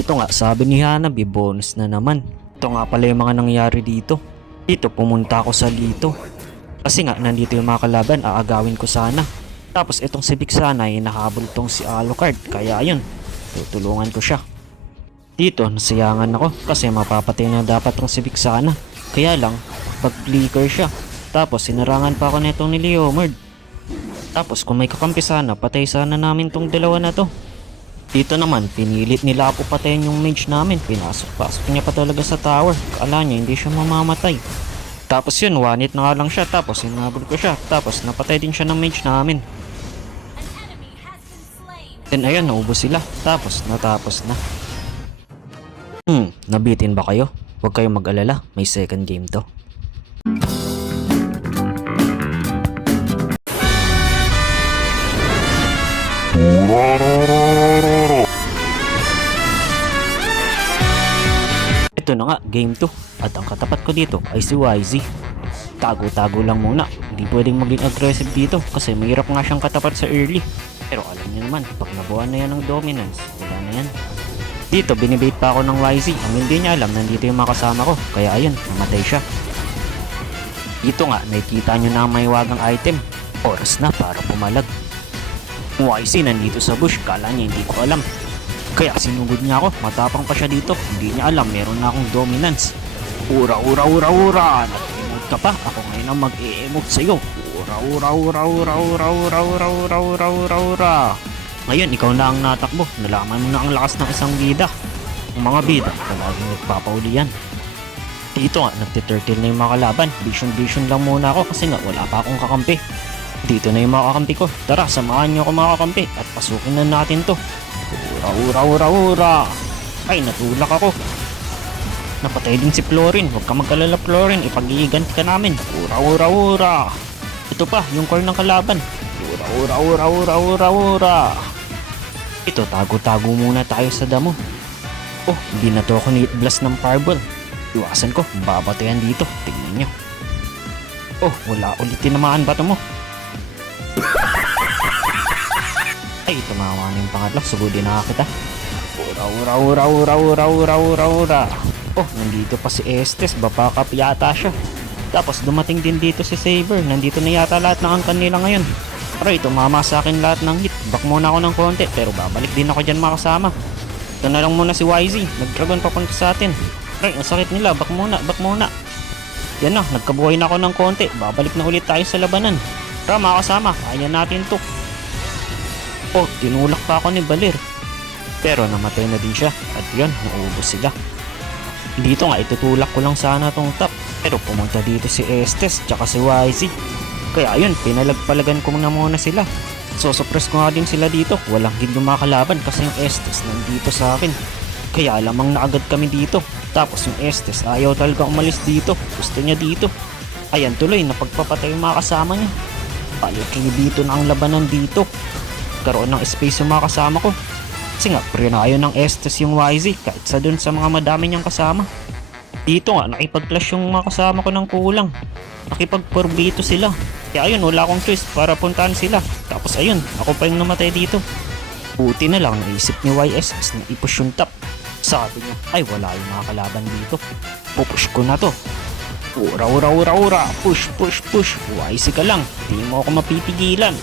Dito nga, sabi ni Hanabi, bonus na naman. Ito nga pala yung mga nangyari dito. Dito, pumunta ako sa Lito. Kasi nga, nandito yung mga kalaban, aagawin ko sana. Tapos itong si Vic sana ay nakahabol tong si Alucard. Kaya ayun, tutulungan ko siya. Dito, nasiyangan ako kasi mapapatay na dapat tong si Vic sana. Kaya lang, pag-flicker siya. Tapos sinarangan pa ako netong ni Leomord. Tapos kung may kakampi sana, patay sana namin tong dalawa na to. Dito naman, pinilit nila ako patayin yung mage namin. Pinasok-pasok niya pa talaga sa tower. Akala niya hindi siya mamamatay. Tapos yun, one hit na nga lang siya. Tapos hinabol ko siya. Tapos napatay din siya ng mage namin. Then ayun, naubos sila. Tapos natapos na. Nabitin ba kayo? Huwag kayong mag-alala. May second game to. Ito na nga, game 2. At ang katapat ko dito ay si YZ. Tago-tago lang muna. Hindi pwedeng maging aggressive dito kasi mahirap nga siyang katapat sa early. Pero alam niyo naman, pag nabuhan na yan ng dominance, wala na yan. Dito, binibait pa ako ng YZ. Ang hindi niya alam, nandito yung mga kasama ko. Kaya ayun, namatay siya. Dito nga, nakikita nyo na ang may wagang item. Oras na para pumalag. YZ nandito sa bush, kala niya hindi ko alam. Kaya sinugod niya ako, matapang pa siya dito. Hindi niya alam, meron na akong dominance. Ura, ura, ura, ura. Nag-emote ka pa, ako ngayon ang mag-e-emote sa'yo. Ura, ura, ura, ura, ura, ura, ura, ura, ura, ura, ura. Ngayon, ikaw na ang natakbo. Nalaman mo na ang lakas ng isang bida. Ang mga bida, palaging nagpapauli yan. Dito nga, nagtiturtle na yung mga kalaban. Vision lang muna ako kasi nga wala pa akong kakampi. Dito na yung mga kakampi ko. Tara, samahan niyo ako mga kakampi at pasukin na natin to. Ura, ura, ura, ura. Ay, natulak ako. Napatay din si Florin. Huwag ka mag-alala, Florin. Ipag-iiganti ka namin. Ura, ura, ura. Ito pa, yung core ng kalaban. Ura, ura, ura, ura, ura, ura. Ito, tago-tago muna tayo sa damo. Oh, hindi na to ako ni-blast ng fireball. Iwasan ko, babatayan dito. Tingnan nyo. Oh, wala ulit tinamaan bato mo. Ay, tumawa na yung pangatlo. Sugudin na kita. Ura, ura, ura, ura, ura, ura, ura, ura. Oh, nandito pa si Estes. Bapakap yata siya. Tapos dumating din dito si Saber. Nandito na yata lahat ng angkan nila ngayon. Aray, tumama sa akin lahat ng hit. Back muna ako ng konti. Pero babalik din ako dyan mga kasama. Ito na lang muna si YZ. Nag-dragon papunta sa atin. Aray, ang sakit nila. Back muna, back muna. Yan na, nagkabuhay na ako ng konti. Babalik na ulit tayo sa labanan. Tara mga kasama, kaya natin to. Oh, tinulak pa ako ni Balir. Pero namatay na din siya. At yun, naubos sila. Dito nga, itutulak ko lang sana tong top. Pero pumunta dito si Estes tsaka si YZ. Kaya yun, pinalagpalagan ko na muna sila. So, suppress ko nga din sila dito. Walang hindi makalaban kasi yung Estes nandito sa akin. Kaya lamang na agad kami dito. Tapos yung Estes, ayaw talaga umalis dito. Gusto niya dito. Ayan tuloy, napagpapatay yung mga kasama niya. Paliki dito na ang labanan dito. Karoon ng space yung mga kasama ko. Kasi nga, prinayo ng Estes yung YZ kahit sa dun sa mga madami niyang kasama. Dito nga, nakipag-clash yung mga kasama ko ng kulang. Nakipag-porbito sila. Kaya ayun, wala akong choice para puntahan sila. Tapos ayun, ako pa yung namatay dito. Buti na lang, naisip ni YSS na i-push yung top. Sabi niya, ay wala yung mga kalaban dito. Pupush ko na to. Ura, ura, ura, ura. Push, push, push. YZ ka lang. Di mo ako mapipigilan.